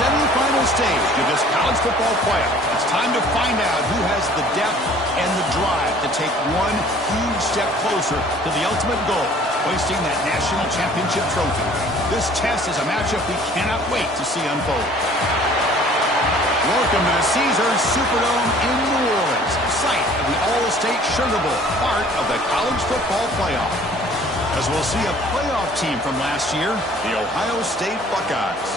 semifinal stage of this college football playoff. It's time to find out who has the depth and the drive to take one huge step closer to the ultimate goal, hoisting that national championship trophy. This test is a matchup we cannot wait to see unfold. Welcome to the Caesars Superdome in New Orleans, site of the All-State Sugar Bowl, part of the college football playoff. As we'll see a playoff team from last year, the Ohio State Buckeyes,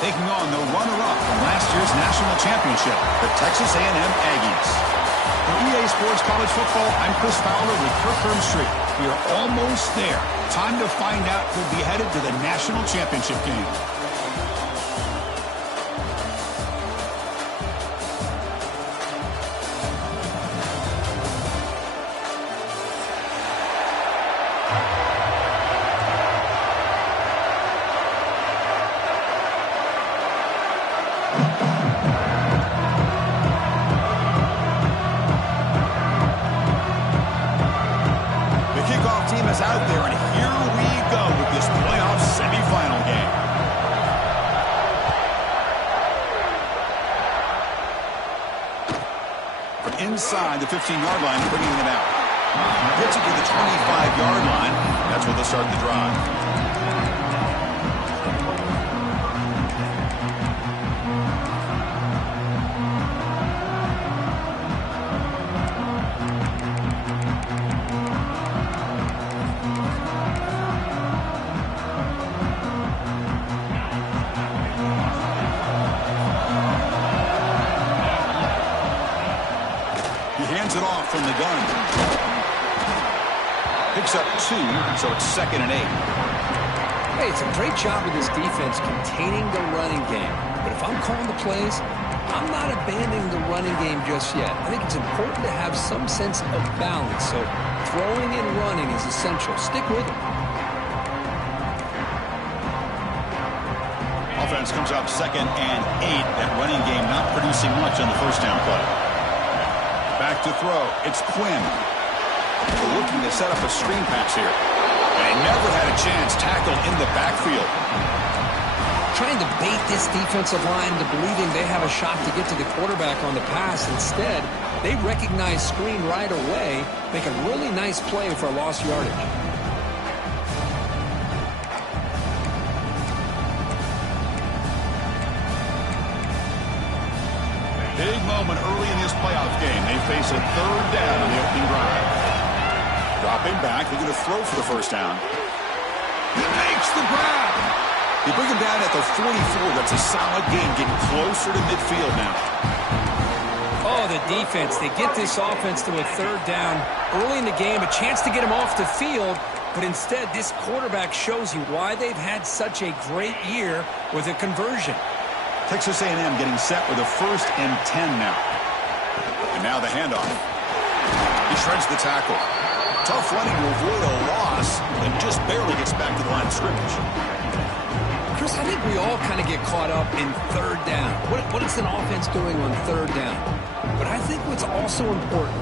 taking on the runner-up from last year's national championship, the Texas A&M Aggies. For EA Sports College Football, I'm Chris Fowler with Kirk Hermstreet. We are almost there. Time to find out who'll be headed to the national championship game. Out there, and here we go with this playoff semifinal game. From inside the 15-yard line, bringing it out. Gets it to the 25-yard line. That's where they'll start the drive. Hands it off from the gun. Picks up 2, so it's 2nd and 8. Hey, it's a great job of this defense containing the running game. But if I'm calling the plays, I'm not abandoning the running game just yet. I think it's important to have some sense of balance. So throwing and running is essential. Stick with it. Offense comes up 2nd and 8. That running game not producing much on the first down play. Back to throw. It's Quinn. They're looking to set up a screen pass here. And he never had a chance tackled in the backfield. Trying to bait this defensive line into believing they have a shot to get to the quarterback on the pass. Instead, they recognize screen right away, make a really nice play for a lost yardage. Big moment early in this playoff game. They face a 3rd down on the opening drive. Dropping back, they're going to throw for the first down. He makes the grab. They bring him down at the 44. That's a solid gain, getting closer to midfield now. Oh, the defense. They get this offense to a 3rd down early in the game, a chance to get him off the field. But instead, this quarterback shows you why they've had such a great year with a conversion. Texas A&M getting set with a 1st and 10 now. And now the handoff. He shreds the tackle. Tough running to avoid a loss and just barely gets back to the line of scrimmage. Chris, I think we all kind of get caught up in 3rd down. What is an offense doing on 3rd down? But I think what's also important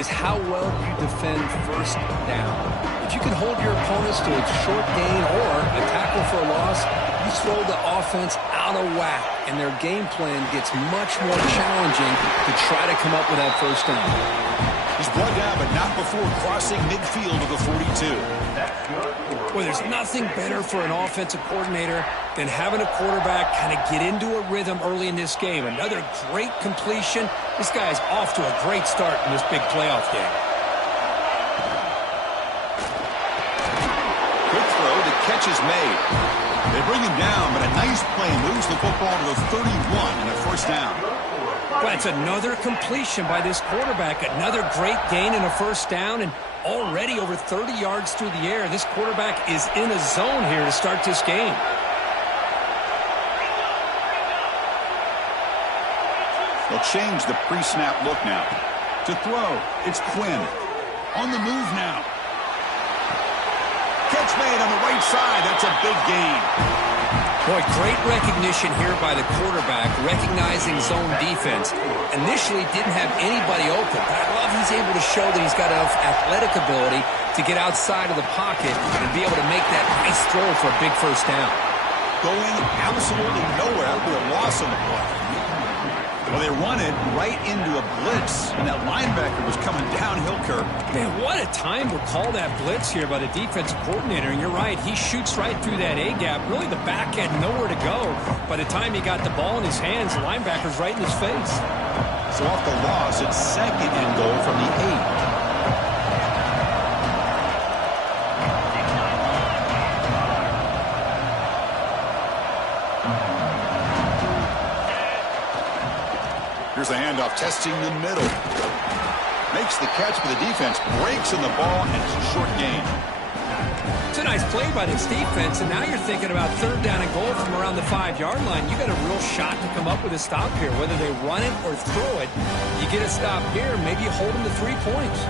is how well you defend 1st down. If you can hold your opponents to a short gain or a tackle for a loss, you throw the offense out of whack, and their game plan gets much more challenging to try to come up with that 1st down. He's brought down, but not before crossing midfield of the 42. Well, there's nothing better for an offensive coordinator than having a quarterback kind of get into a rhythm early in this game. Another great completion. This guy is off to a great start in this big playoff game. Quick throw, the catch is made. They bring him down, but a nice play moves the football to the 31 and a 1st down. Well, it's another completion by this quarterback. Another great gain and a 1st down, and already over 30 yards through the air. This quarterback is in a zone here to start this game. They'll change the pre-snap look now. To throw, it's Quinn. On the move now. Catch made on the right side. That's a big gain. Boy, great recognition here by the quarterback, recognizing zone defense. Initially didn't have anybody open, but I love he's able to show that he's got enough athletic ability to get outside of the pocket and be able to make that nice throw for a big 1st down. going absolutely nowhere. That would be a loss on the play. Well, they run it right into a blitz, and that linebacker was coming downhill, Kirk. Man, what a time to call that blitz here by the defensive coordinator. And you're right, he shoots right through that A-gap. Really, the back had nowhere to go. By the time he got the ball in his hands, the linebacker's right in his face. So off the loss, it's 2nd and goal from the 8. Here's the handoff, testing the middle. Makes the catch, but the defense breaks in the ball, and it's a short gain. It's a nice play by this defense, and now you're thinking about 3rd down and goal from around the 5-yard line. You got a real shot to come up with a stop here. Whether they run it or throw it, you get a stop here, maybe you hold them to 3 points.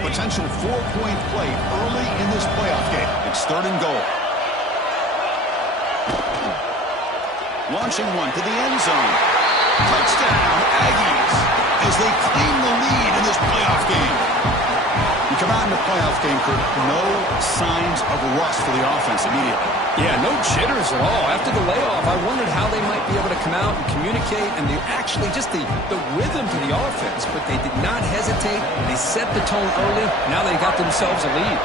Potential 4-point play early in this playoff game. It's 3rd and goal. Launching one to the end zone. Touchdown, Aggies, as they claim the lead in this playoff game. You come out in the playoff game, Kirk, no signs of rust for the offense immediately. Yeah, no jitters at all. After the layoff, I wondered how they might be able to come out and communicate, and actually just the rhythm to the offense, but they did not hesitate. They set the tone early. Now they got themselves a lead.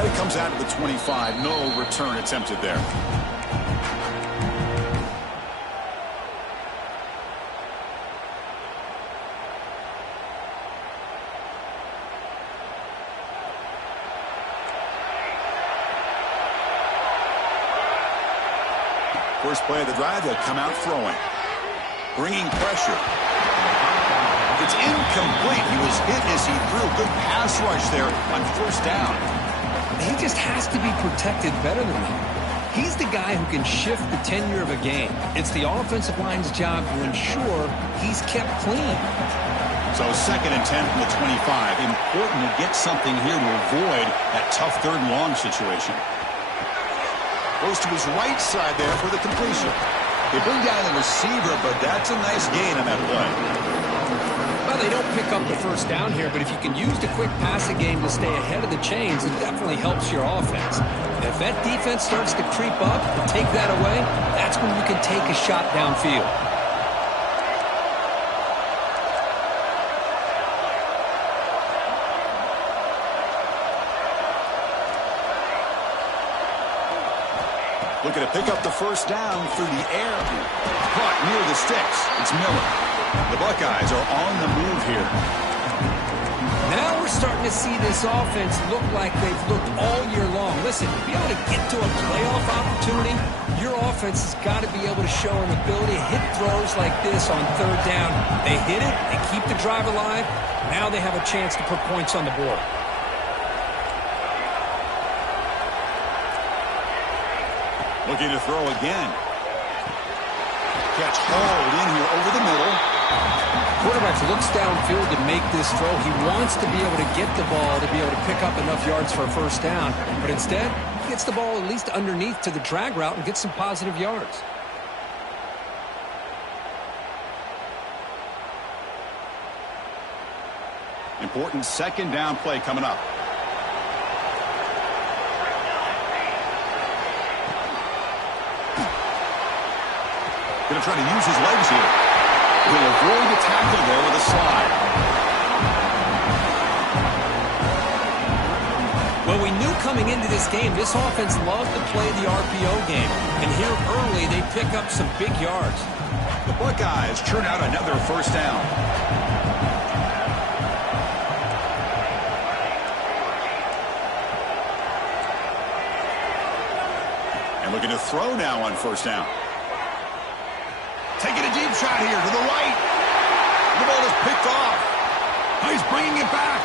And it comes out of the 25. No return attempted there. First play of the drive, they'll come out throwing. Bringing pressure. It's incomplete. He was hit as he threw. Good pass rush there on 1st down. He just has to be protected better than that. He's the guy who can shift the tenure of a game. It's the offensive line's job to ensure he's kept clean. So 2nd and 10 from the 25. Important to get something here to avoid that tough 3rd and long situation. Goes to his right side there for the completion. They bring down the receiver, but that's a nice gain on that play. Well, they don't pick up the 1st down here, but if you can use the quick passing game to stay ahead of the chains, it definitely helps your offense. And if that defense starts to creep up and take that away, that's when you can take a shot downfield. Looking to pick up the 1st down through the air. Caught near the sticks. It's Miller. The Buckeyes are on the move here. Now we're starting to see this offense look like they've looked all year long. Listen, to be able to get to a playoff opportunity, your offense has got to be able to show an ability to hit throws like this on 3rd down. They hit it, they keep the drive alive. Now they have a chance to put points on the board. Looking to throw again. Catch hauled in here over the middle. Quarterback looks downfield to make this throw. He wants to be able to get the ball to be able to pick up enough yards for a 1st down. But instead, he gets the ball at least underneath to the drag route and gets some positive yards. Important 2nd down play coming up. Going to try to use his legs here. He'll avoid the tackle there with a slide. Well, we knew coming into this game, this offense loved to play the RPO game. And here early, they pick up some big yards. The Buckeyes churn out another 1st down. And looking to throw now on 1st down. Taking a deep shot here to the right. The ball is picked off. He's bringing it back.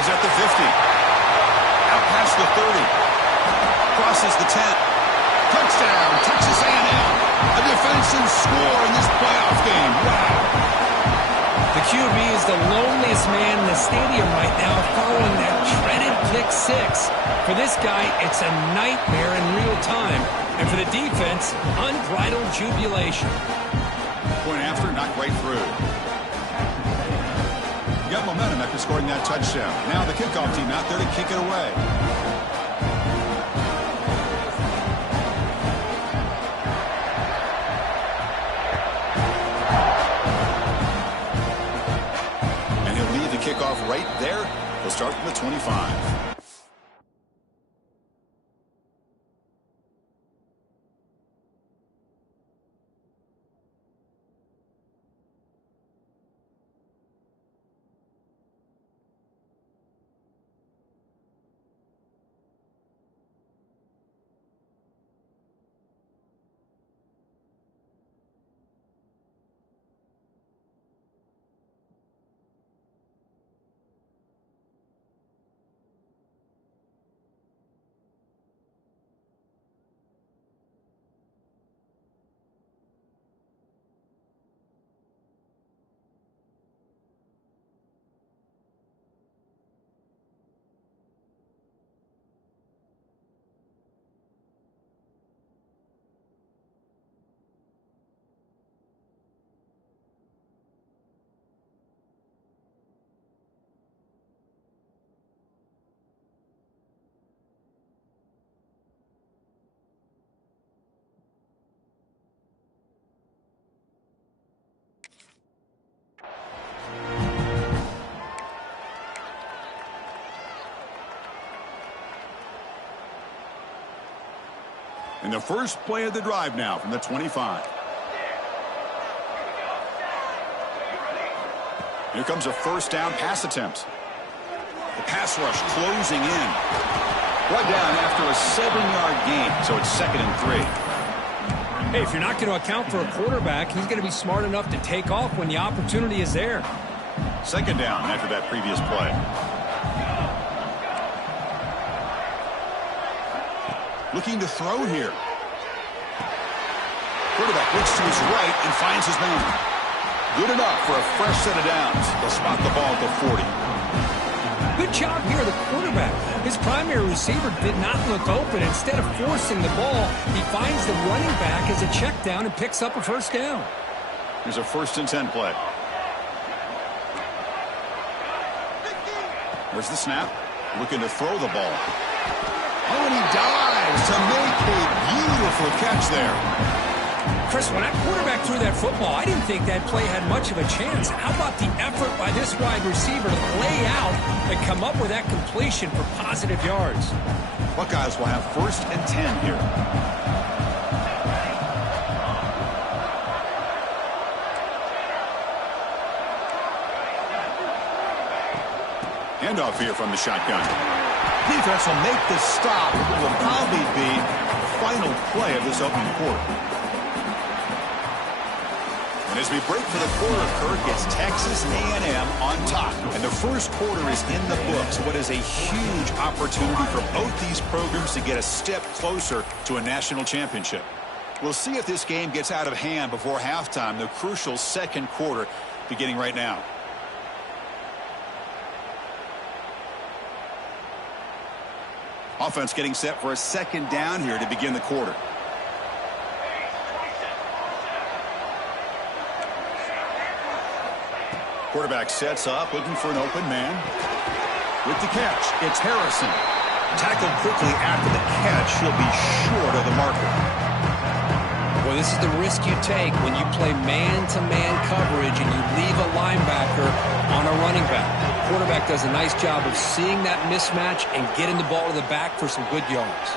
He's at the 50. Out past the 30. Crosses the 10. Touchdown, Texas A&M. A defensive score in this playoff game. Wow. The QB is the loneliest man in the stadium right now following that dreaded pick 6. For this guy, it's a nightmare in real time. And for the defense, unbridled jubilation. Point after, knocked right through. got momentum after scoring that touchdown. Now the kickoff team out there to kick it away. And he'll lead the kickoff right there. He'll start from the 25. And the first play of the drive now from the 25. Here comes a first down pass attempt. The pass rush closing in. Brought down after a 7-yard gain, so it's 2nd and 3. Hey, if you're not going to account for a quarterback, he's going to be smart enough to take off when the opportunity is there. 2nd down after that previous play. Looking to throw here. Quarterback looks to his right and finds his man. Good enough for a fresh set of downs. They'll spot the ball at the 40. Good job here, the quarterback. His primary receiver did not look open. Instead of forcing the ball, he finds the running back as a check down and picks up a first down. Here's a 1st and 10 play. Where's the snap? Looking to throw the ball. Oh, and he dives to make a beautiful catch there. Chris, when that quarterback threw that football, I didn't think that play had much of a chance. How about the effort by this wide receiver to lay out and come up with that completion for positive yards? Buckeyes will have 1st and 10 here. Handoff here from the shotgun. Defense will make the stop. It will probably be the final play of this opening quarter. And as we break for the quarter, Kirk, it's Texas A&M on top. And the first quarter is in the books. What is a huge opportunity for both these programs to get a step closer to a national championship. We'll see if this game gets out of hand before halftime, the crucial 2nd quarter beginning right now. Offense getting set for a 2nd down here to begin the quarter. Quarterback sets up, looking for an open man. With the catch, it's Harrison. Tackled quickly after the catch. He'll be short of the marker. Well, this is the risk you take when you play man-to-man coverage and you leave a linebacker on a running back. The quarterback does a nice job of seeing that mismatch and getting the ball to the back for some good yards.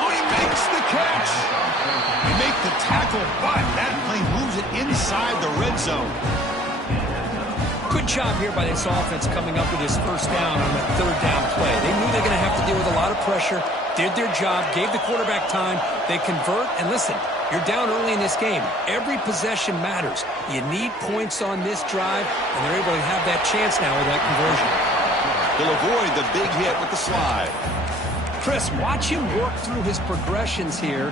Oh, he makes the catch. He makes the tackle, but that play moves it inside the red zone. Good job here by this offense coming up with his first down on the 3rd down play. They knew they were going to have to deal with a lot of pressure, did their job, gave the quarterback time. They convert, and listen, you're down early in this game. Every possession matters. You need points on this drive, and they're able to have that chance now with that conversion. He'll avoid the big hit with the slide. Chris, watch him work through his progressions here.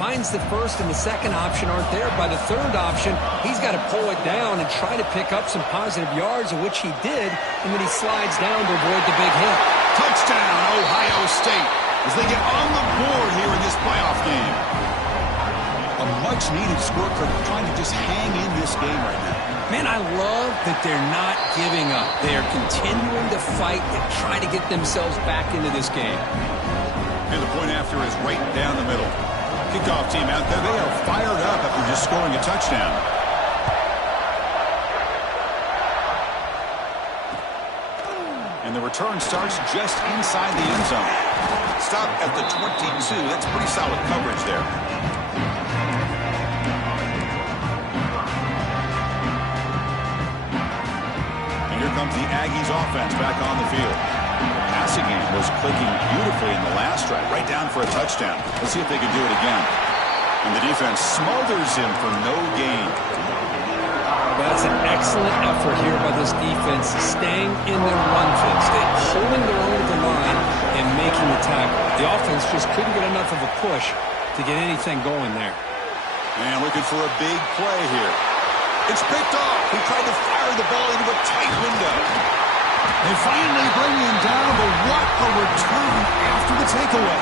Finds the 1st and the 2nd option aren't there. By the 3rd option, he's got to pull it down and try to pick up some positive yards, of which he did, and then he slides down to avoid the big hit. Touchdown, Ohio State, as they get on the board here in this playoff game. A much-needed score for trying to just hang in this game right now. Man, I love that they're not giving up. They are continuing to fight and try to get themselves back into this game. And the point after is right down the middle. Kickoff team out there. They are fired up after just scoring a touchdown. And the return starts just inside the end zone. Stop at the 22. That's pretty solid coverage there. And here comes the Aggies offense back on the field. The passing game was clicking beautifully in the last drive, right down for a touchdown. Let's see if they can do it again. And the defense smothers him for no gain. That's an excellent effort here by this defense, staying in their run fence. They're holding their own at the line and making the tackle. The offense just couldn't get enough of a push to get anything going there. And looking for a big play here. It's picked off. He tried to fire the ball into a tight window. They finally bring him down, but what a return after the takeaway.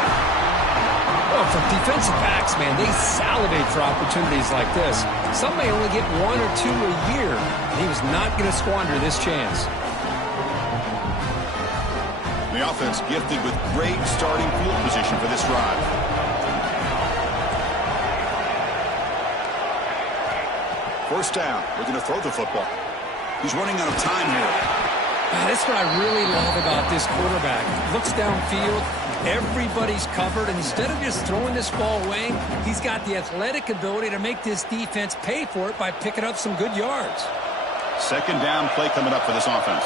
Well, for defensive backs, man, they salivate for opportunities like this. Some may only get 1 or 2 a year. He was not going to squander this chance. The offense gifted with great starting field position for this drive. First down. Looking to throw the football. He's running out of time here. That's what I really love about this quarterback. Looks downfield. Everybody's covered. And instead of just throwing this ball away, he's got the athletic ability to make this defense pay for it by picking up some good yards. Second down play coming up for this offense.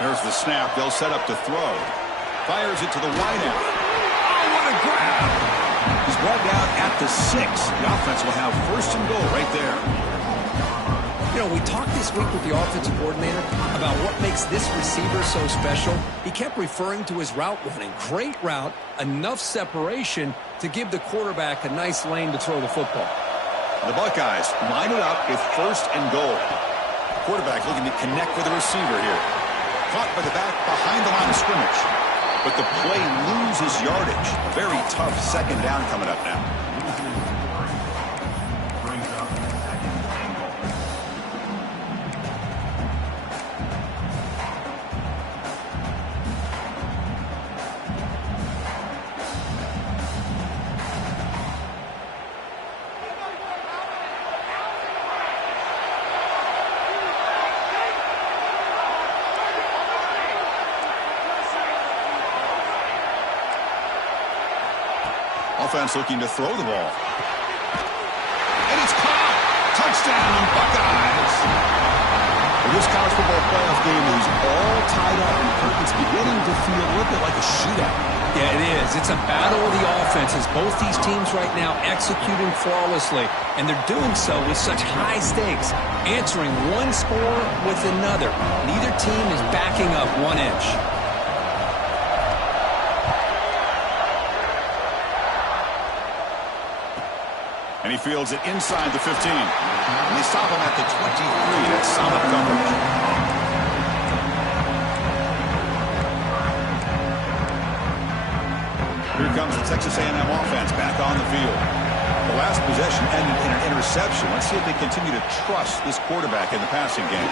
There's the snap. They'll set up to throw. Fires it to the wideout. Oh, what a grab! He's brought down at the 6. The offense will have first and goal right there. You know, we talked this week with the offensive coordinator about what makes this receiver so special. He kept referring to his route running. Great route, enough separation to give the quarterback a nice lane to throw the football. The Buckeyes line it up with first and goal. Quarterback looking to connect with the receiver here. Caught by the back behind the line of scrimmage. But the play loses yardage. A very tough second down coming up now. Offense looking to throw the ball. And it's caught. Touchdown, Buckeyes. Well, this college football playoff game is all tied up, and it's beginning to feel a little bit like a shootout. Yeah, it is. It's a battle of the offenses. Both these teams right now executing flawlessly, and they're doing so with such high stakes, answering one score with another. Neither team is backing up 1 inch. And he fields it inside the 15. And they stop him at the 23. That's solid coverage. Here comes the Texas A&M offense back on the field. The last possession ended in an interception. Let's see if they continue to trust this quarterback in the passing game.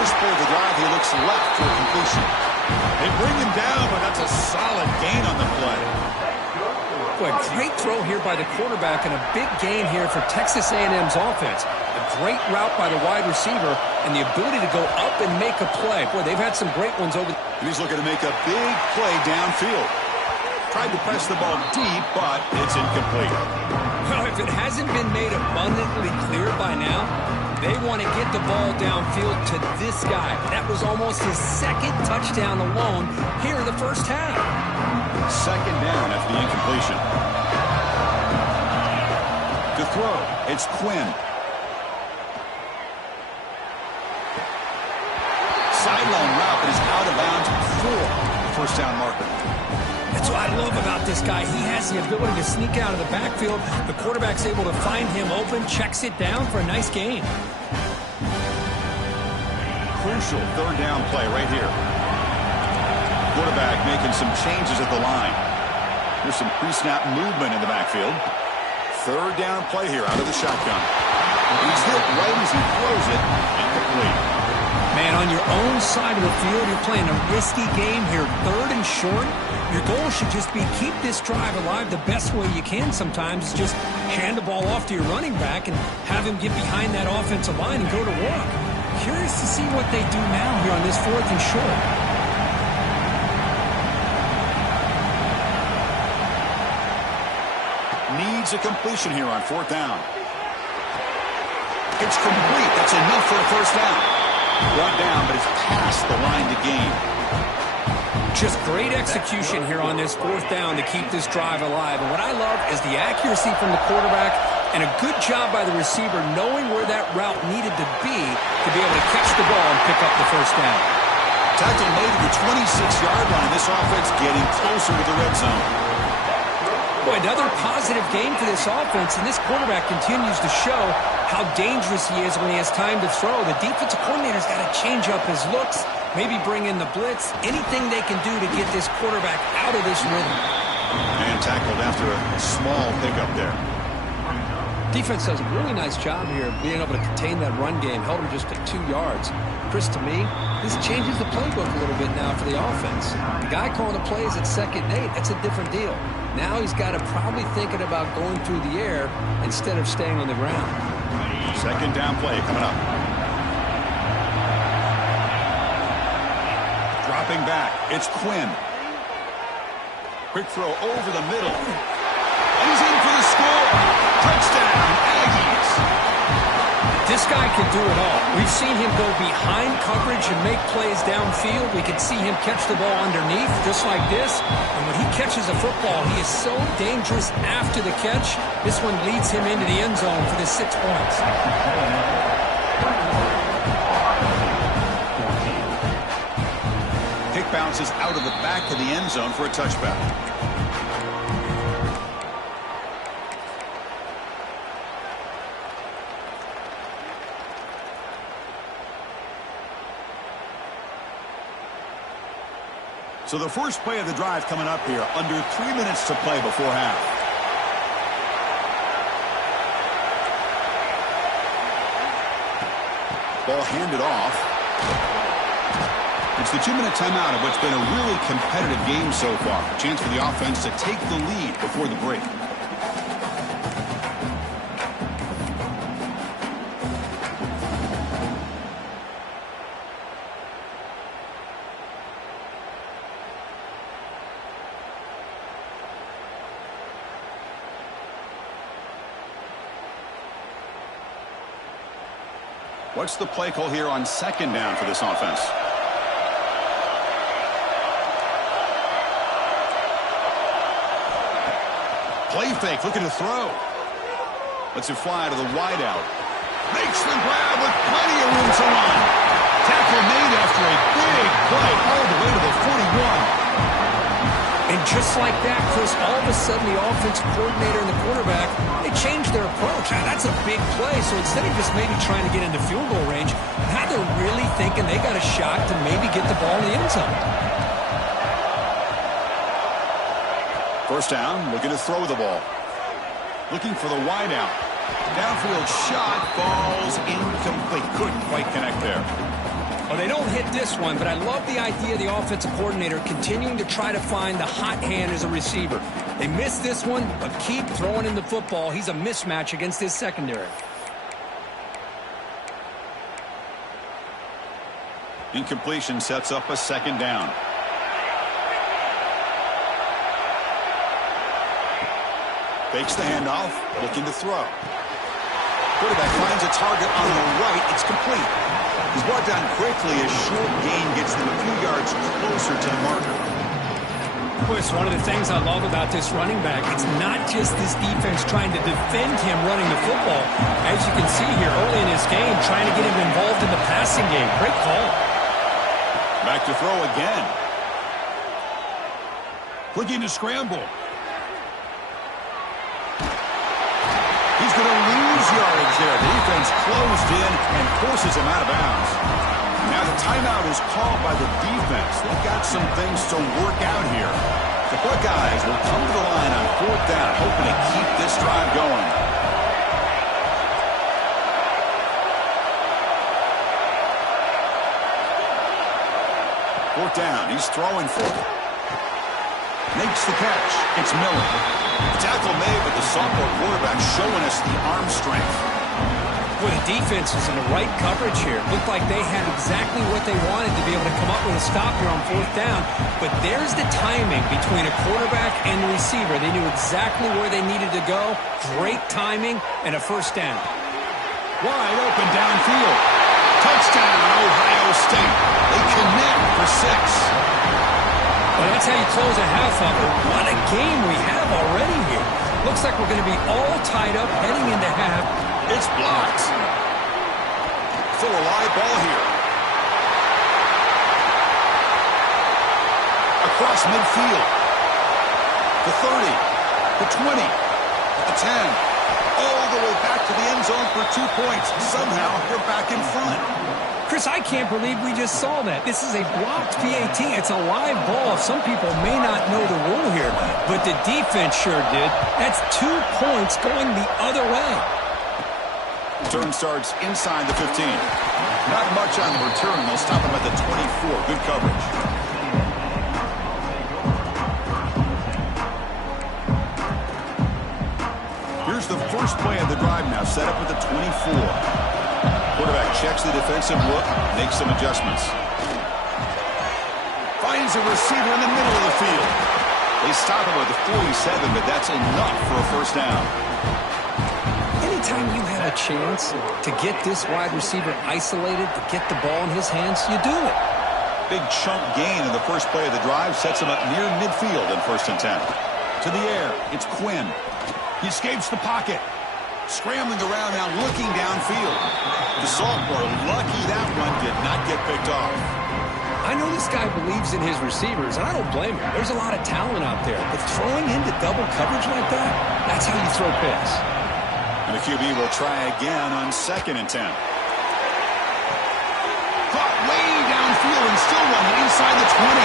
First play of the drive, he looks left for a completion. They bring him down, but that's a solid gain on the play. Boy, great throw here by the quarterback and a big gain here for Texas A&M's offense. A great route by the wide receiver and the ability to go up and make a play. Boy, they've had some great ones over. He's looking to make a big play downfield. Tried to press the ball deep, but it's incomplete. Well, if it hasn't been made abundantly clear by now, they want to get the ball downfield to this guy. That was almost his second touchdown alone here in the first half. Second down after the incompletion. To throw, it's Quinn. Sideline route, but is out of bounds for the first down marker. That's what I love about this guy. He has the ability to sneak out of the backfield. The quarterback's able to find him open, checks it down for a nice gain. Crucial third down play right here. Quarterback making some changes at the line. There's some pre-snap movement in the backfield. Third down play here out of the shotgun. He's hit right as he throws it. Incomplete. Man, on your own side of the field, you're playing a risky game here. Third and short. Your goal should just be keep this drive alive the best way you can sometimes. Just hand the ball off to your running back and have him get behind that offensive line and go to work. Curious to see what they do now here on this fourth and short. Needs a completion here on fourth down. It's complete. That's enough for a first down. Brought down, but it's past the line to gain. Just great execution here on this fourth down to keep this drive alive. And what I love is the accuracy from the quarterback and a good job by the receiver knowing where that route needed to be able to catch the ball and pick up the first down. Tackle made at the 26-yard line. This offense getting closer to the red zone. Boy, another positive game for this offense, and this quarterback continues to show how dangerous he is when he has time to throw. The defensive coordinator's got to change up his looks, maybe bring in the blitz, anything they can do to get this quarterback out of this rhythm. And tackled after a small pickup there. Defense does a really nice job here of being able to contain that run game. Held him just at 2 yards. Chris, to me, this changes the playbook a little bit now for the offense. The guy calling the plays at 2nd and 8, that's a different deal. Now he's got to probably thinking about going through the air instead of staying on the ground. Second down play coming up. Dropping back, it's Quinn. Quick throw over the middle. And he's in for the score. Touchdown, Aggies. This guy can do it all. We've seen him go behind coverage and make plays downfield. We can see him catch the ball underneath, just like this. And when he catches a football, he is so dangerous after the catch. This one leads him into the end zone for the 6 points. Kick bounces out of the back of the end zone for a touchback. So the first play of the drive coming up here, under 3 minutes to play before half. Ball handed off. It's the 2-minute timeout of what's been a really competitive game so far. Chance for the offense to take the lead before the break. What's the play call here on second down for this offense? Play fake, looking to throw. Lets it fly to the wideout. Makes the grab with plenty of room to run. Tackle made after a big play all the way to the 41. And just like that, Chris, all of a sudden the offensive coordinator and the quarterback, they changed their approach. Now, that's a big play, so instead of just maybe trying to get into field goal range, now they're really thinking they got a shot to maybe get the ball in the end zone. First down, looking to throw the ball. Looking for the wideout. Downfield shot, falls incomplete. Couldn't quite connect there. Well, they don't hit this one, but I love the idea of the offensive coordinator continuing to try to find the hot hand as a receiver. They missed this one, but keep throwing in the football. He's a mismatch against his secondary. Incompletion sets up a second down. Fakes the handoff, looking to throw. Quarterback finds a target on the right. It's complete. He's brought down quickly. A short gain gets them a few yards closer to the marker. Boy, it's one of the things I love about this running back. It's not just this defense trying to defend him running the football. As you can see here early in his game, trying to get him involved in the passing game. Great call. Back to throw again. Looking to scramble. He's going to lose yardage there. The defense closed in and forces him out of bounds. Now the timeout is called by the defense. They've got some things to work out here. The Buckeyes will come to the line on fourth down, hoping to keep this drive going. Fourth down. He's throwing for it. Makes the catch. It's Miller. Tackle made, but the sophomore quarterback showing us the arm strength. Well, the defense was in the right coverage here. Looked like they had exactly what they wanted to be able to come up with a stop here on fourth down. But there's the timing between a quarterback and the receiver. They knew exactly where they needed to go. Great timing and a first down. Wide open downfield. Touchdown, Ohio State. They connect for 6. Well, that's how you close a half up. What a game we have already here. Looks like we're going to be all tied up heading into half. It's blocked. Still a live ball here. Across midfield. The 30. The 20. At the 10. All the way back to the end zone for 2 points. Somehow, they're back in front. Chris, I can't believe we just saw that. This is a blocked PAT. It's a live ball. Some people may not know the rule here, but the defense sure did. That's 2 points going the other way. Turn starts inside the 15. Not much on the return. They'll stop him at the 24. Good coverage. Here's the first play of the drive now, set up at the 24. Quarterback checks the defensive look, makes some adjustments. Finds a receiver in the middle of the field. They stop him at the 47, but that's enough for a first down. Anytime you have a chance to get this wide receiver isolated, to get the ball in his hands, you do it. Big chunk gain in the first play of the drive sets him up near midfield in 1st and 10. To the air, it's Quinn. He escapes the pocket. Scrambling around now, looking downfield. The sophomore, lucky that one did not get picked off. I know this guy believes in his receivers, and I don't blame him. There's a lot of talent out there. But throwing into double coverage like that, that's how you throw picks. And the QB will try again on 2nd and 10. Caught way downfield and still running inside the 20.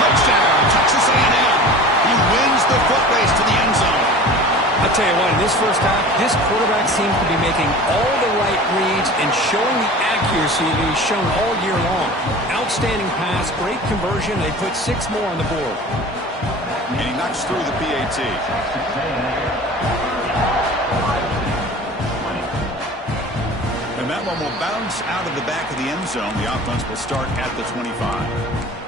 Touchdown, Texas A&M. He wins the foot race to the end zone. I'll tell you what, in this first half, this quarterback seems to be making all the right reads and showing the accuracy that he's shown all year long. Outstanding pass, great conversion. They put 6 more on the board. And he knocks through the PAT. And that one will bounce out of the back of the end zone. The offense will start at the 25.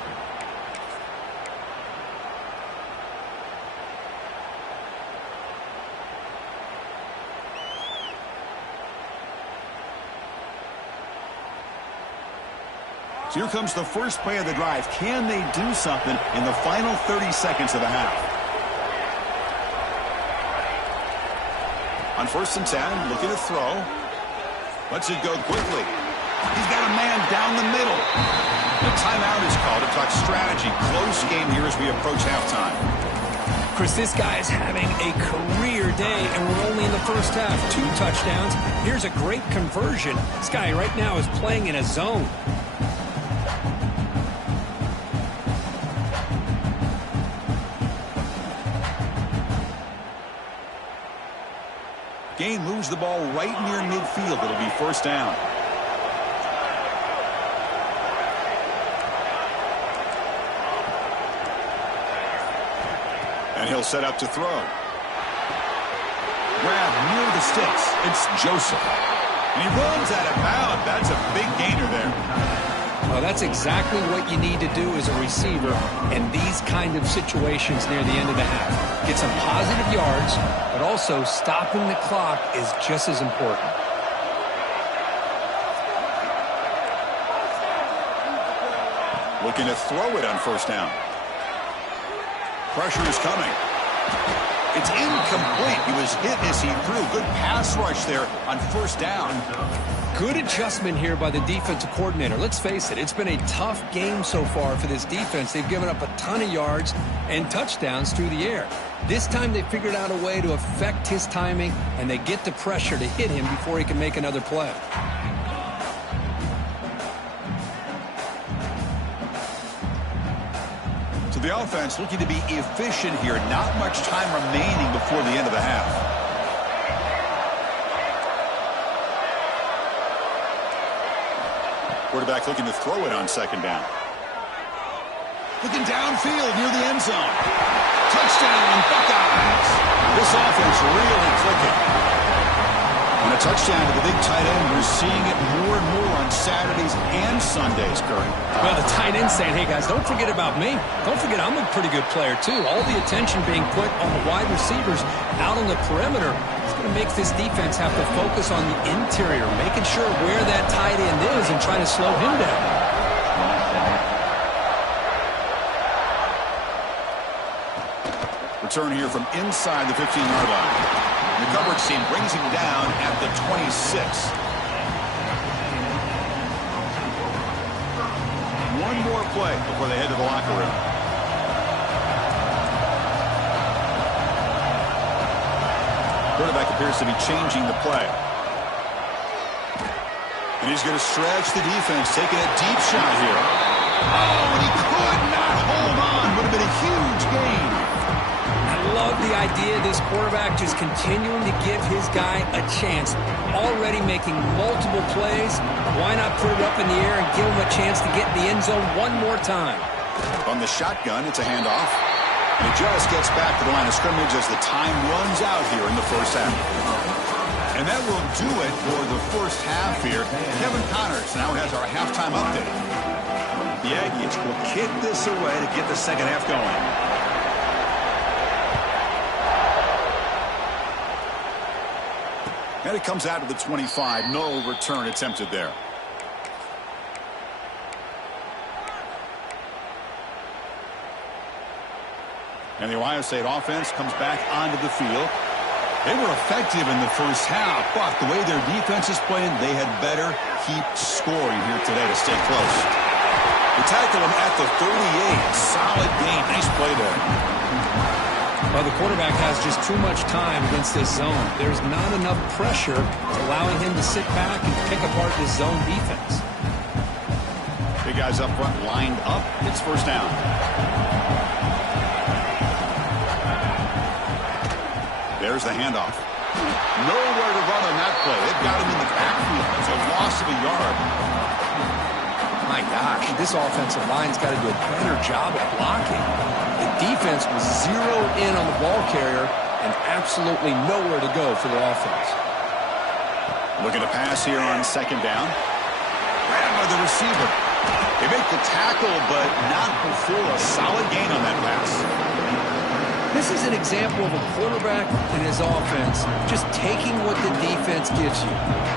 So here comes the first play of the drive. Can they do something in the final 30 seconds of the half? On 1st and 10, looking to throw. Lets it go quickly. He's got a man down the middle. A timeout is called to talk strategy. Close game here as we approach halftime. Chris, this guy is having a career day, and we're only in the first half. 2 touchdowns. Here's a great conversion. This guy right now is playing in a zone. Gain moves the ball right near midfield. It'll be 1st down. And he'll set up to throw. Grab near the sticks. It's Joseph. And he runs out of bounds. That's a big gainer there. Well, that's exactly what you need to do as a receiver in these kind of situations near the end of the half. Get some positive yards, but also stopping the clock is just as important. Looking to throw it on 1st down. Pressure is coming. It's incomplete. He was hit as he threw. Good pass rush there on 1st down. Good adjustment here by the defensive coordinator. Let's face it, it's been a tough game so far for this defense. They've given up a ton of yards and touchdowns through the air. This time they figured out a way to affect his timing, and they get the pressure to hit him before he can make another play. So the offense looking to be efficient here. Not much time remaining before the end of the half. Quarterback looking to throw it on 2nd down. Looking downfield near the end zone. Touchdown, Buckeyes. This offense really clicking. And a touchdown to the big tight end. We're seeing it more and more on Saturdays and Sundays, Curry. Well, the tight end saying, hey, guys, don't forget about me. Don't forget I'm a pretty good player, too. All the attention being put on the wide receivers out on the perimeter. It's going to make this defense have to focus on the interior, making sure where that tight end is and trying to slow him down. Return here from inside the 15-yard line. The coverage team brings him down at the 26. One more play before they head to the locker room. Quarterback appears to be changing the play. And he's going to stretch the defense, taking a deep shot here. Oh, and he could not hold on. Would have been a huge gain. I love the idea of this quarterback just continuing to give his guy a chance. Already making multiple plays. Why not put it up in the air and give him a chance to get in the end zone one more time? On the shotgun, it's a handoff. It just gets back to the line of scrimmage as the time runs out here in the first half. And that will do it for the first half here. Kevin Connors now has our halftime update. The Aggies will kick this away to get the second half going. And it comes out to the 25. No return attempted there. And the Ohio State offense comes back onto the field. They were effective in the first half, but the way their defense is playing, they had better keep scoring here today to stay close. They tackle him at the 38. Solid game. Nice play there. Well, the quarterback has just too much time against this zone. There's not enough pressure allowing him to sit back and pick apart this zone defense. Big guys up front lined up. It's first down. There's the handoff. Nowhere to run on that play. They've got him in the backfield. It's a loss of a yard. My gosh, this offensive line's got to do a better job of blocking. The defense was zeroed in on the ball carrier and absolutely nowhere to go for the offense. Looking to pass here on second down. Grabbed by the receiver. They make the tackle, but not before a solid gain on that pass. This is an example of a quarterback and his offense just taking what the defense gives you.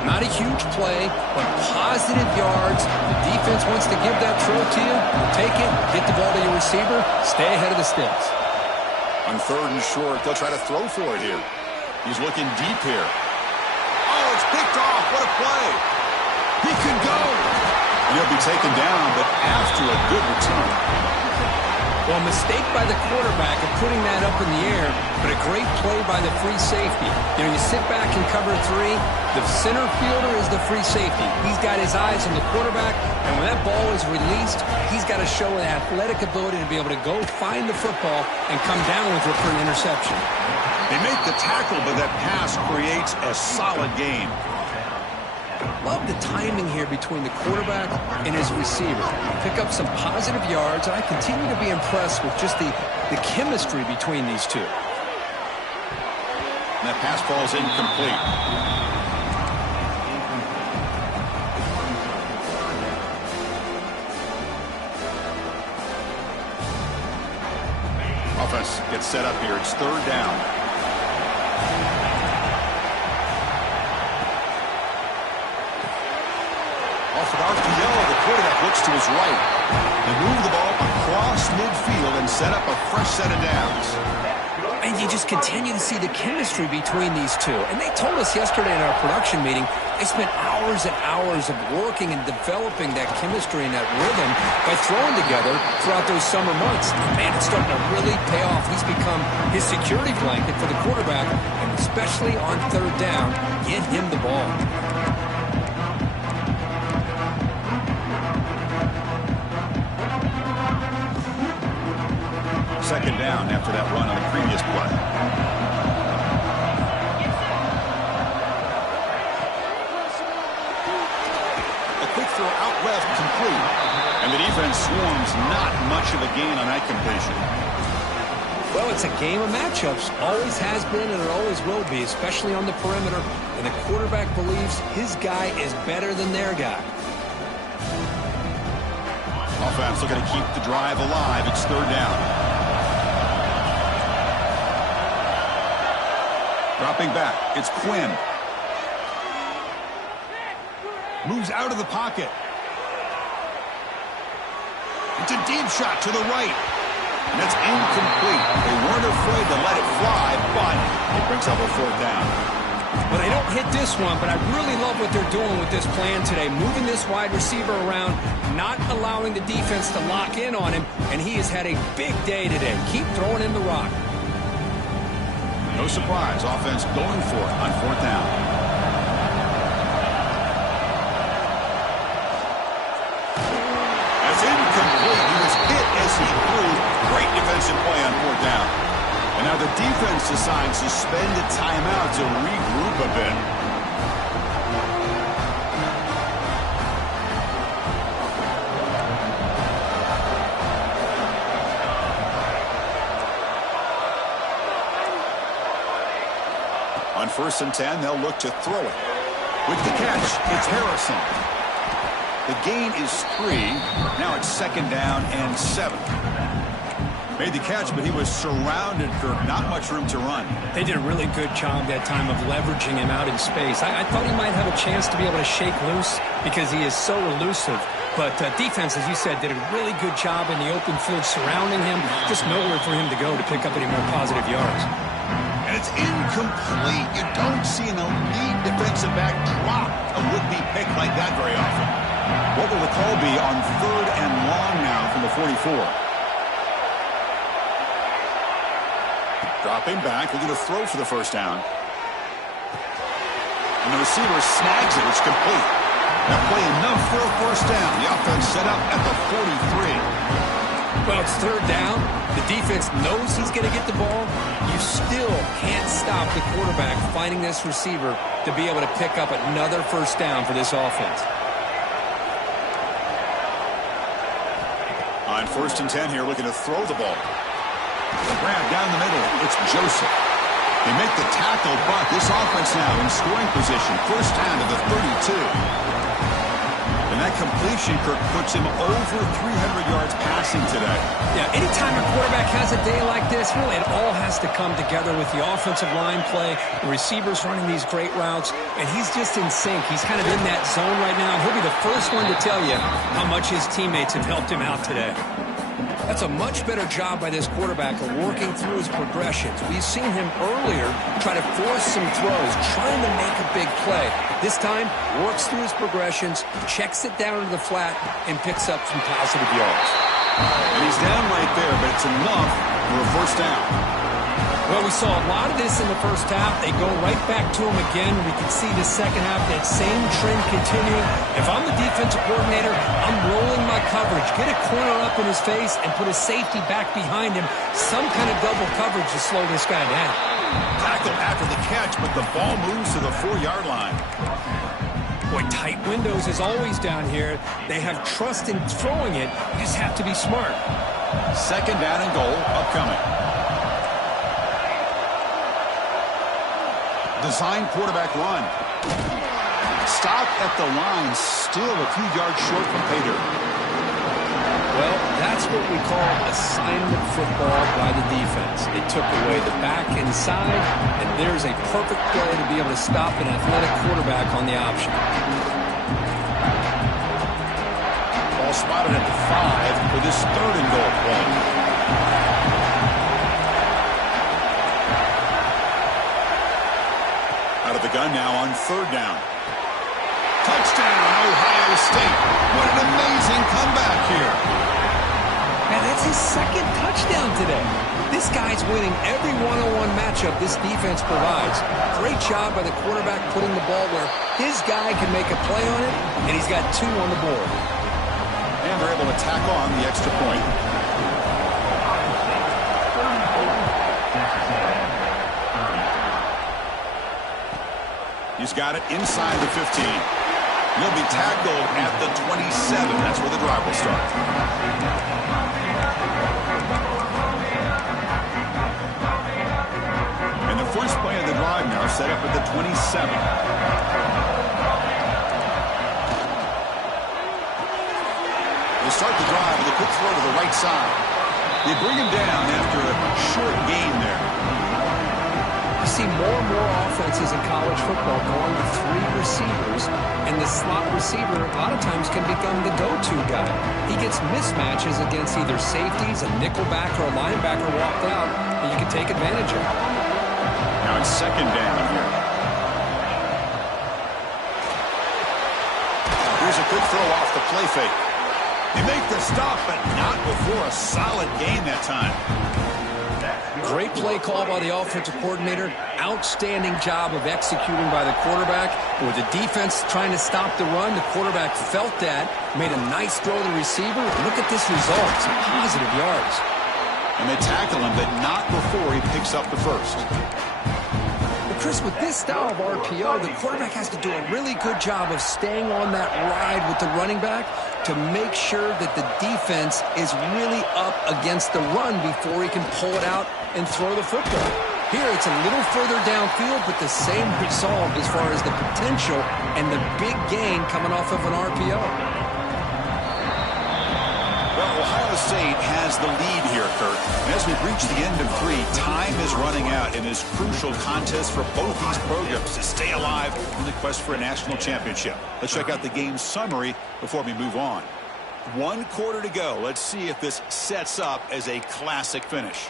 Not a huge play, but positive yards. The defense wants to give that throw to you. Take it, get the ball to your receiver, stay ahead of the sticks. On third and short, they'll try to throw for it here. He's looking deep here. Oh, it's picked off. What a play. He can go. And he'll be taken down, but after a good return. Well, a mistake by the quarterback of putting that up in the air, but a great play by the free safety. You know, you sit back and cover three. The center fielder is the free safety. He's got his eyes on the quarterback, and when that ball is released, he's got to show an athletic ability to be able to go find the football and come down with it for an interception. They make the tackle, but that pass creates a solid gain. Love the timing here between the quarterback and his receiver. Pick up some positive yards, and I continue to be impressed with just the chemistry between these two. And that pass falls incomplete. Offense gets set up here. It's third down. Off an RPO, the quarterback looks to his right. They move the ball across midfield and set up a fresh set of downs. And you just continue to see the chemistry between these two. And they told us yesterday in our production meeting, they spent hours and hours of working and developing that chemistry and that rhythm by throwing together throughout those summer months. And man, it's starting to really pay off. He's become his security blanket for the quarterback, and especially on third down, get him the ball. Second down after that run on the previous play. A quick throw out left complete. And the defense swarms, not much of a gain on that completion. Well, it's a game of matchups. Always has been and it always will be, especially on the perimeter. And the quarterback believes his guy is better than their guy. Offense looking to keep the drive alive. It's third down. Dropping back. It's Quinn. Moves out of the pocket. It's a deep shot to the right. And that's incomplete. They weren't afraid to let it fly, but it brings up a fourth down. Well, they don't hit this one, but I really love what they're doing with this plan today. Moving this wide receiver around, not allowing the defense to lock in on him, and he has had a big day today. Keep throwing in the rock. No surprise, offense going for it on fourth down. That's incomplete. He was hit as he threw. Great defensive play on fourth down. And now the defense decides to spend a timeout to regroup a bit. On 1st and 10, they'll look to throw it. With the catch, it's Harrison. The gain is 3. Now it's 2nd down and 7. Made the catch, but he was surrounded, Kirk. Not much room to run. They did a really good job that time of leveraging him out in space. I thought he might have a chance to be able to shake loose because he is so elusive. But defense, as you said, did a really good job in the open field surrounding him. Just nowhere for him to go to pick up any more positive yards. And it's incomplete. You don't see an elite defensive back drop a would-be pick like that very often. What will the call be on 3rd and long now from the 44? Dropping back, looking to throw for the first down. And the receiver snags it. It's complete. Now play enough for a first down. The offense set up at the 43. Well, it's 3rd down. The defense knows he's going to get the ball. You still can't stop the quarterback finding this receiver to be able to pick up another first down for this offense. On 1st and 10 here, looking to throw the ball. The grab down the middle. It's Joseph. They make the tackle, but this offense now in scoring position. First down to the 32. And that completion, Kirk, puts him over 300 yards passing today. Yeah, anytime a quarterback has a day like this, really it all has to come together with the offensive line play, the receivers running these great routes, and he's just in sync. He's kind of in that zone right now, and he'll be the first one to tell you how much his teammates have helped him out today. That's a much better job by this quarterback of working through his progressions. We've seen him earlier try to force some throws, trying to make a big play. This time, works through his progressions, checks it down to the flat, and picks up some positive yards. And he's down right there, but it's enough for a first down. Well, we saw a lot of this in the first half. They go right back to him again. We can see the second half, that same trend continuing. If I'm the defensive coordinator, I'm rolling my coverage. Get a corner up in his face and put a safety back behind him. Some kind of double coverage to slow this guy down. Tackled after the catch, but the ball moves to the 4-yard line. Boy, tight windows is always down here. They have trust in throwing it. You just have to be smart. 2nd down and goal upcoming. Design quarterback run. Stop at the line, still a few yards short from pay dirt. Well, that's what we call assignment football by the defense. They took away the back inside, and there's a perfect play to be able to stop an athletic quarterback on the option. Ball spotted at the 5 for this 3rd and goal play. Out of the gun now on 3rd down. Touchdown, Ohio State. What an amazing comeback here. Man, that's his 2nd touchdown today. This guy's winning every one-on-one matchup this defense provides. Great job by the quarterback putting the ball where his guy can make a play on it, and he's got 2 on the board. And they're able to tack on the extra point. He's got it inside the 15. He'll be tackled at the 27. That's where the drive will start. And the first play of the drive now set up at the 27. They start the drive with a quick throw to the right side. They bring him down after a short gain there. You see more and more offenses in college football going with 3 receivers, and the slot receiver a lot of times can become the go-to guy. He gets mismatches against either safeties, a nickelback, or a linebacker walked out, and you can take advantage of it. Now it's second down here. Here's a quick throw off the play fake. They make the stop, but not before a solid gain that time. Great play call by the offensive coordinator. Outstanding job of executing by the quarterback. With the defense trying to stop the run, the quarterback felt that, made a nice throw to the receiver. Look at this result. Some positive yards. And they tackle him, but not before he picks up the first. But Chris, with this style of RPO, the quarterback has to do a really good job of staying on that ride with the running back to make sure that the defense is really up against the run before he can pull it out and throw the football. Here, it's a little further downfield, but the same result as far as the potential and the big gain coming off of an RPO. Well, Ohio State has the lead here, Kurt. And as we reach the end of 3, time is running out in this crucial contest for both these programs to stay alive in the quest for a national championship. Let's check out the game summary before we move on. 1 quarter to go. Let's see if this sets up as a classic finish.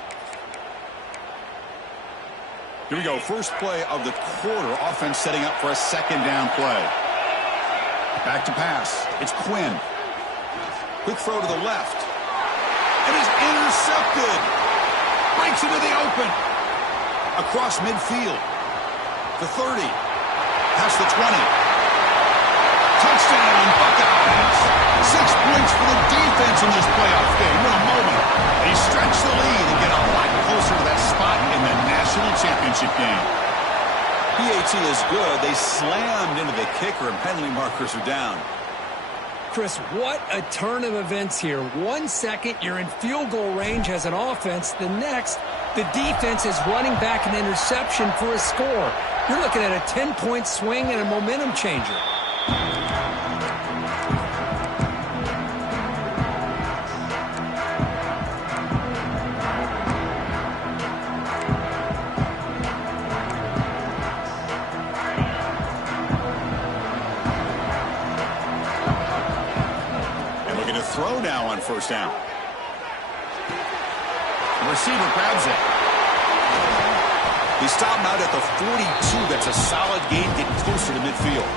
Here we go. First play of the quarter. Offense setting up for a second down play. Back to pass. It's Quinn. Quick throw to the left. It is intercepted. Breaks into the open. Across midfield. The 30. Past the 20. Touchdown, Buckeyes. 6 points for the defense in this playoff game. What a moment. They stretch the lead and get a lot closer to that spot in the national championship game. PAT is good. They slammed into the kicker and penalty markers are down. Chris, what a turn of events here. 1 second, you're in field goal range as an offense. The next, the defense is running back an interception for a score. You're looking at a 10-point swing and a momentum changer. Throw now on first down. The receiver grabs it. They stop him out at the 42. That's a solid gain, getting closer to midfield.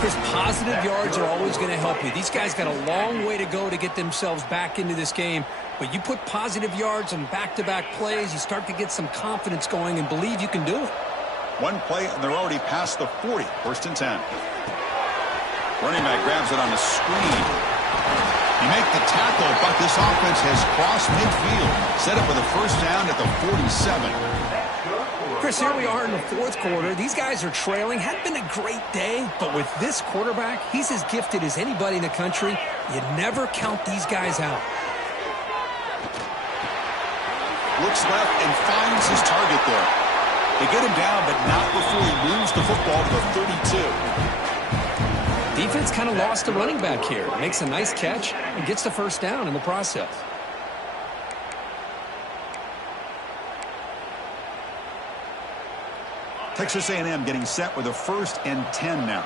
Chris, positive yards are always going to help you. These guys got a long way to go to get themselves back into this game. But you put positive yards on back-to-back plays, you start to get some confidence going and believe you can do it. 1 play, and they're already past the 40. First and 10. Running back grabs it on the screen. You make the tackle, but this offense has crossed midfield. Set up with a first down at the 47. Chris, here we are in the 4th quarter. These guys are trailing. Hadn't been a great day, but with this quarterback, he's as gifted as anybody in the country. You never count these guys out. Looks left and finds his target there. They get him down, but not before he moves the football to the 32. Defense kind of lost the running back here. Makes a nice catch and gets the first down in the process. Texas A&M getting set with a 1st and 10 now.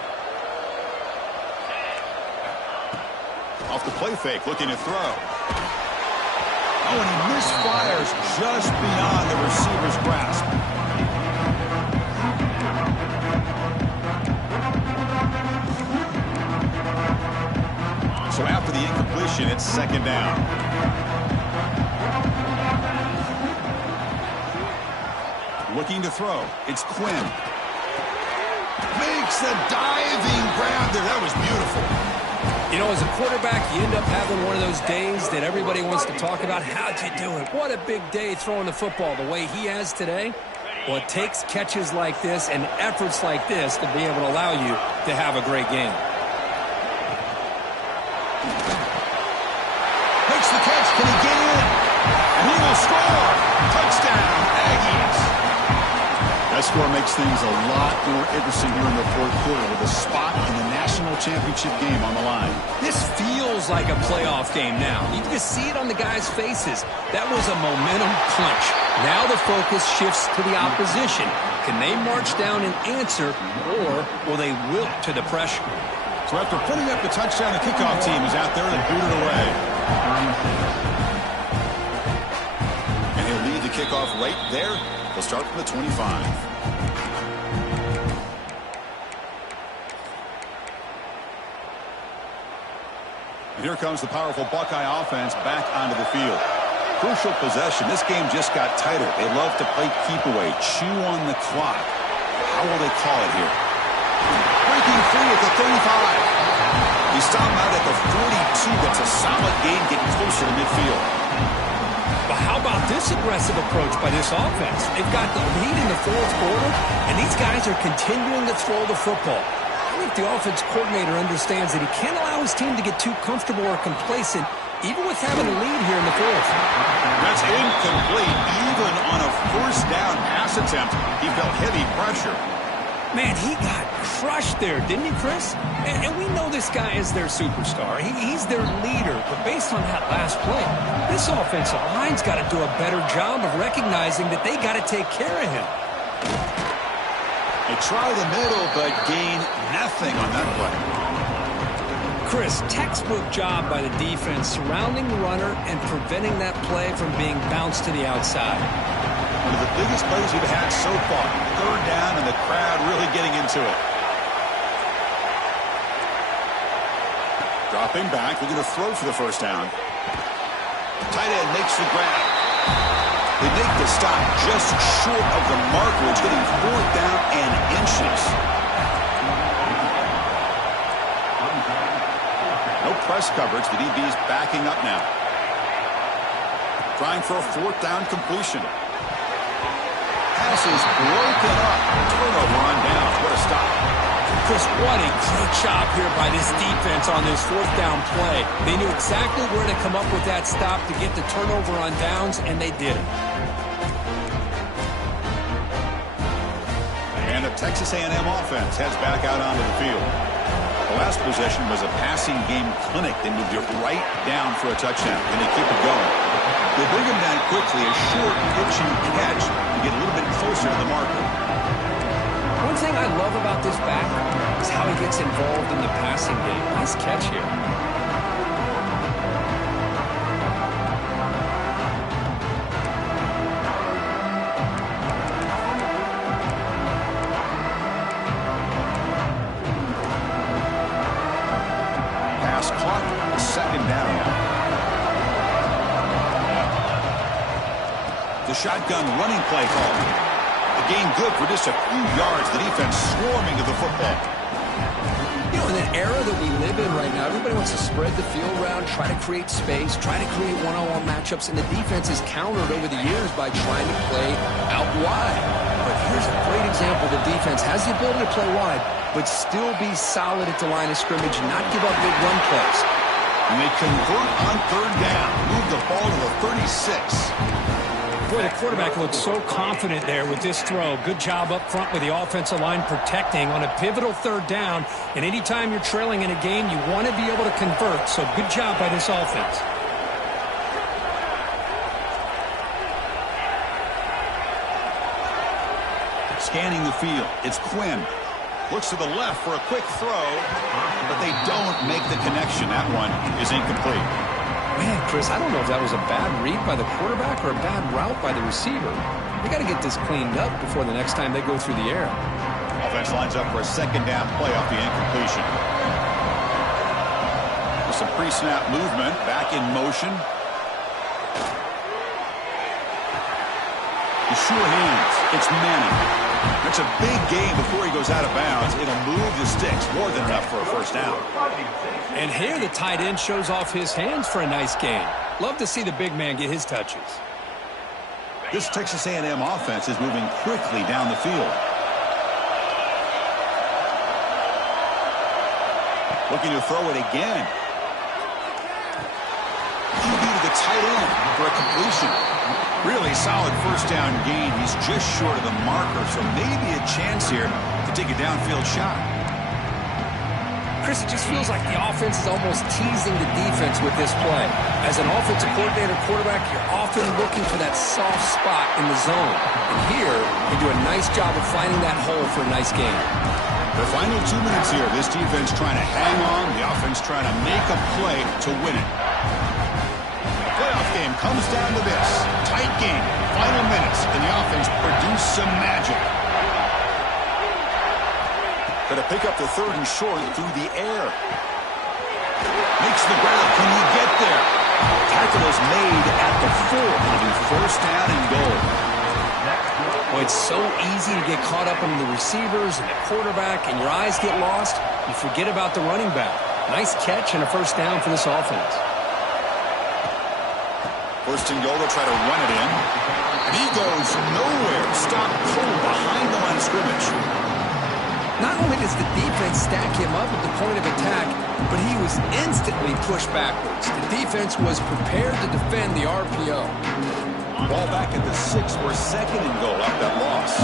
Off the play fake, looking to throw. Oh, and he misfires just beyond the receiver's grasp. So after the incompletion, it's second down. Looking to throw. It's Quinn. Makes a diving grab there. That was beautiful. You know, as a quarterback, you end up having one of those days that everybody wants to talk about. How'd you do it? What a big day throwing the football the way he has today. Well, it takes catches like this and efforts like this to be able to allow you to have a great game. Makes the catch. Can he get in? And he will score. Touchdown, Aggies. That score makes things a lot more interesting here in the fourth quarter with a spot in the national championship game on the line. This feels like a playoff game now. You can see it on the guys' faces. That was a momentum punch. Now the focus shifts to the opposition. Can they march down and answer, or will they wilt to the pressure? So after putting up the touchdown, the kickoff team is out there to boot it away. And he'll lead the kickoff right there. They'll start from the 25. And here comes the powerful Buckeye offense back onto the field. Crucial possession. This game just got tighter. They love to play keep away, chew on the clock. How will they call it here? Breaking free at the 35. He stopped out at the 42. That's a solid gain, getting closer to midfield. But how about this aggressive approach by this offense? They've got the lead in the fourth quarter, and these guys are continuing to throw the football. I think the offense coordinator understands that he can't allow his team to get too comfortable or complacent, even with having a lead here in the fourth. That's incomplete. Even on a first down pass attempt, he felt heavy pressure. Man, he got crushed there, didn't he, Chris? And we know this guy is their superstar. He's their leader. But based on that last play, this offensive line's got to do a better job of recognizing that they got to take care of him. They try the middle, but gain nothing on that play. Chris, textbook job by the defense surrounding the runner and preventing that play from being bounced to the outside. One of the biggest plays we've had so far. Third down, and the crowd really getting into it. Dropping back, looking to throw for the first down. Tight end makes the grab. They make the stop just short of the marker. It's getting fourth down and inches. No press coverage. The DB's backing up now. Trying for a fourth down completion. Pass is broken up. Turnover on downs. What a stop. Chris, what a great job here by this defense on this fourth down play. They knew exactly where to come up with that stop to get the turnover on downs, and they did it. And the Texas A&M offense heads back out onto the field. The last possession was a passing game clinic. They moved it right down for a touchdown, and they keep it going. They bring him down quickly, a short pitch and catch to get a little bit closer to the marker. One thing I love about this back is how he gets involved in the passing game. Nice catch here. Pass caught, second down. The shotgun running play call. A gain good for just a few yards. The defense swarming to the football. You know, in the era that we live in right now, everybody wants to spread the field around, try to create space, try to create one-on-one matchups, and the defense is countered over the years by trying to play out wide. But here's a great example. The defense has the ability to play wide, but still be solid at the line of scrimmage and not give up big run plays. And they convert on third down. Move the ball to the 36. Boy, the quarterback looked so confident there with this throw. Good job up front with the offensive line protecting on a pivotal third down. And anytime you're trailing in a game, you want to be able to convert. So good job by this offense. Scanning the field. It's Quinn. Looks to the left for a quick throw, but they don't make the connection. That one is incomplete. Man, Chris, I don't know if that was a bad read by the quarterback or a bad route by the receiver. They got to get this cleaned up before the next time they go through the air. Offense lines up for a second down play off the incompletion. With some pre-snap movement, back in motion. The sure hands. It's Manning. That's a big gain before he goes out of bounds. It'll move the sticks more than enough for a first down. And here the tight end shows off his hands for a nice gain. Love to see the big man get his touches. This Texas A&M offense is moving quickly down the field. Looking to throw it again. QB to the tight end for a completion. Really solid first down gain. He's just short of the marker, so maybe a chance here to take a downfield shot. Chris, it just feels like the offense is almost teasing the defense with this play. As an offensive coordinator quarterback, you're often looking for that soft spot in the zone. And here, they do a nice job of finding that hole for a nice game. The final 2 minutes here. This defense trying to hang on. The offense trying to make a play to win it. The playoff game comes down to this. Tight game. Final minutes. And the offense produce some magic. Going to pick up the third and short through the air. Makes the grab. Can he get there? Tackle is made at the 4. It'll be first down and goal. Well, it's so easy to get caught up in the receivers and the quarterback, and your eyes get lost. You forget about the running back. Nice catch and a first down for this offense. First and goal, they'll try to run it in. And he goes nowhere. Stop cold behind the line of scrimmage. Not only does the defense stack him up at the point of attack, but he was instantly pushed backwards. The defense was prepared to defend the RPO. Ball back at the 6 for second and goal after that loss.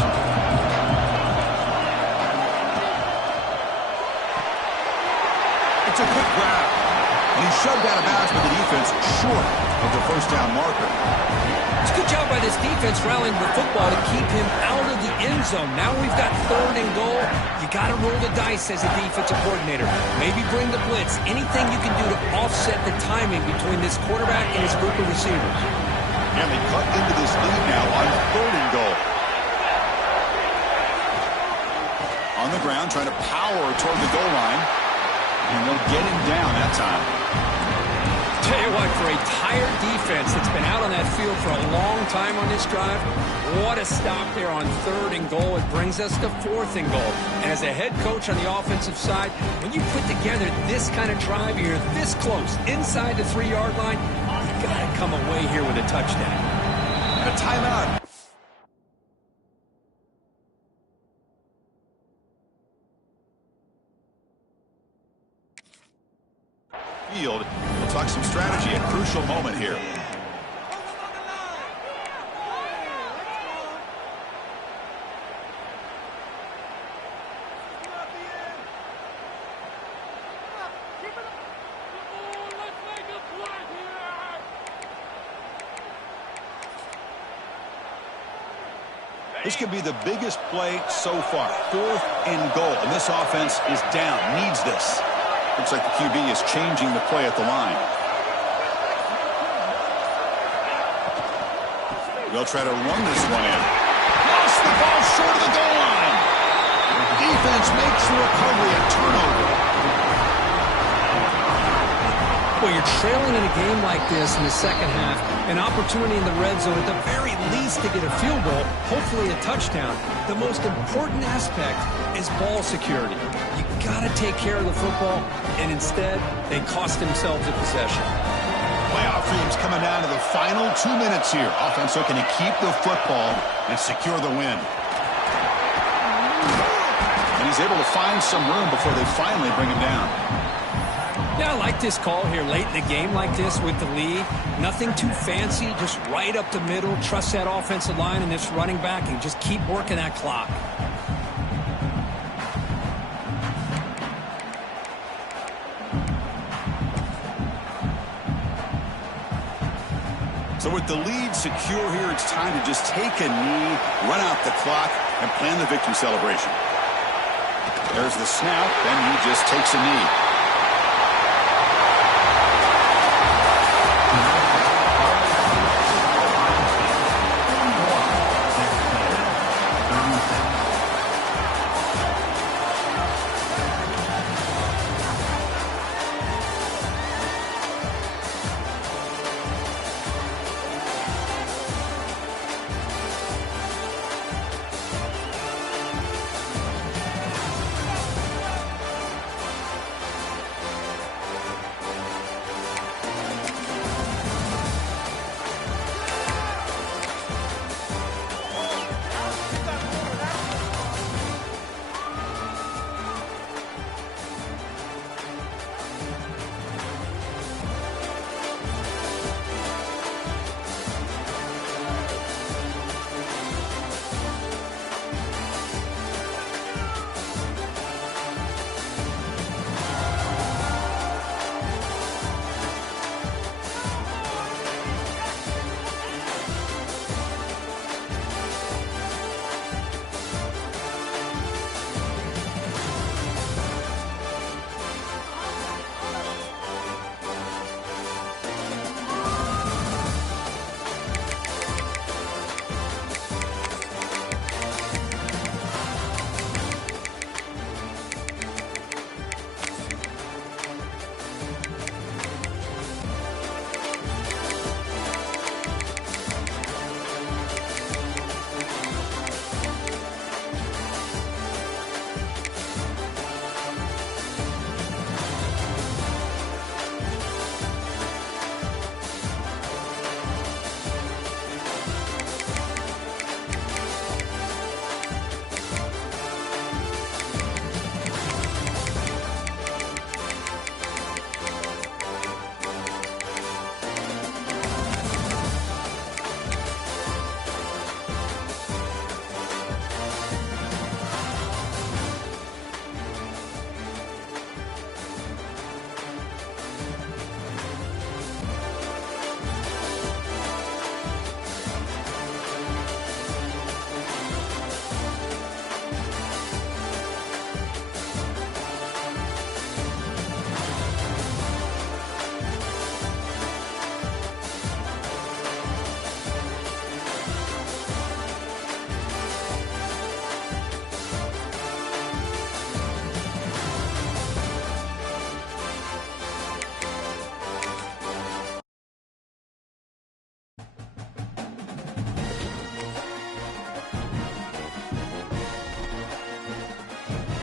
It's a quick grab. And he shoved out of bounds with the defense short of the first down marker. It's a good job by this defense rallying the football to keep him out of the end zone. Now we've got third and goal. You got to roll the dice as a defensive coordinator. Maybe bring the blitz. Anything you can do to offset the timing between this quarterback and his group of receivers. And they cut into this lead now on third and goal. On the ground, trying to power toward the goal line. And they'll get him down that time. Tell you what, for a tired defense that's been out on that field for a long time on this drive, what a stop there on third and goal. It brings us to fourth and goal. And as a head coach on the offensive side, when you put together this kind of drive, you're this close, inside the 3-yard line, you got to come away here with a touchdown. A timeout. Field. We'll talk some strategy, a crucial moment here. This could be the biggest play so far. Fourth and goal, and this offense is down, needs this. Looks like the QB is changing the play at the line. They'll try to run this one in. Lost the ball short of the goal line. Defense makes the recovery, a turnover. Well, you're trailing in a game like this in the second half, an opportunity in the red zone at the very least to get a field goal, hopefully a touchdown. The most important aspect is ball security. You got to take care of the football, and instead, they cost themselves a possession. Playoff game's coming down to the final 2 minutes here. Offense looking to keep the football and secure the win. And he's able to find some room before they finally bring him down. Yeah, I like this call here late in the game like this with the lead. Nothing too fancy, just right up the middle. Trust that offensive line and this running back and just keep working that clock. So with the lead secure here, it's time to just take a knee, run out the clock, and plan the victory celebration. There's the snap, then he just takes a knee.